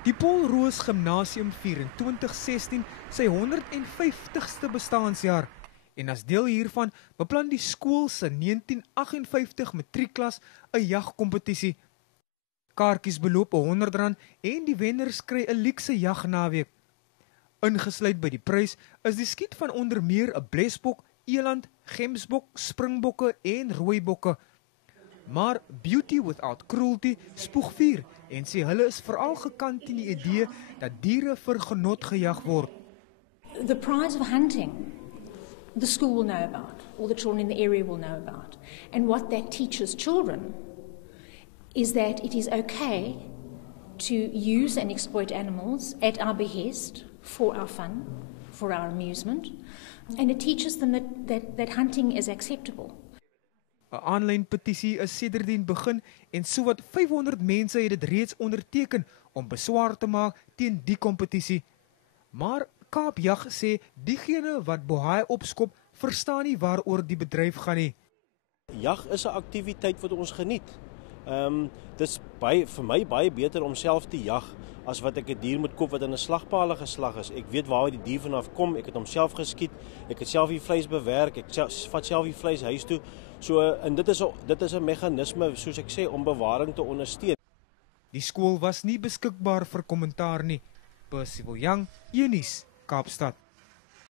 Die Paul Roos Gimnasium vier in 2016 sy 150ste bestaansjaar. En as deel hiervan beplan die skool se 1958 matriekklas 'n jagkompetisie. Kaartjies beloop R100 en die wenners kry 'n luukse jagnaweek. Ingesluit by die prys is die skiet van onder meer 'n blesbok, eland, gemsbok, springbokke en rooibokke. Maar Beauty Without Cruelty spoeg vuur en sê hulle is veral gekant teen die idee dat diere vir genot gejag word. The prize of hunting, the school will know about, or the children in the area will know about. And what that teaches children is that it is okay to use and exploit animals at our behest, for our fun, for our amusement. And it teaches them that hunting is acceptable. 'n Aanlyn petisie is sedertdien begin en sowat 500 mense het dit reeds onderteken om beswaar te maak teen die kompetisie. Maar Kaapjag sê diegene wat bohaai opskop, verstaan nie waaroor die bedryf gaan nie. Jag is 'n aktiwiteit wat ons geniet. Dis vir my baie beter om self te jag as wat ek 'n dier moet koop wat in 'n slagpaal geslag is. Ek weet waar die dier vanaf kom, ek het hom self geskiet, ek het self die vleis bewerk, ek vat self die vleis huis toe. So en dit is 'n meganisme, soos ek sê, om bewaring te ondersteun. Die skool was nie beskikbaar vir kommentaar nie. Percival Young, Unies, Kaapstad.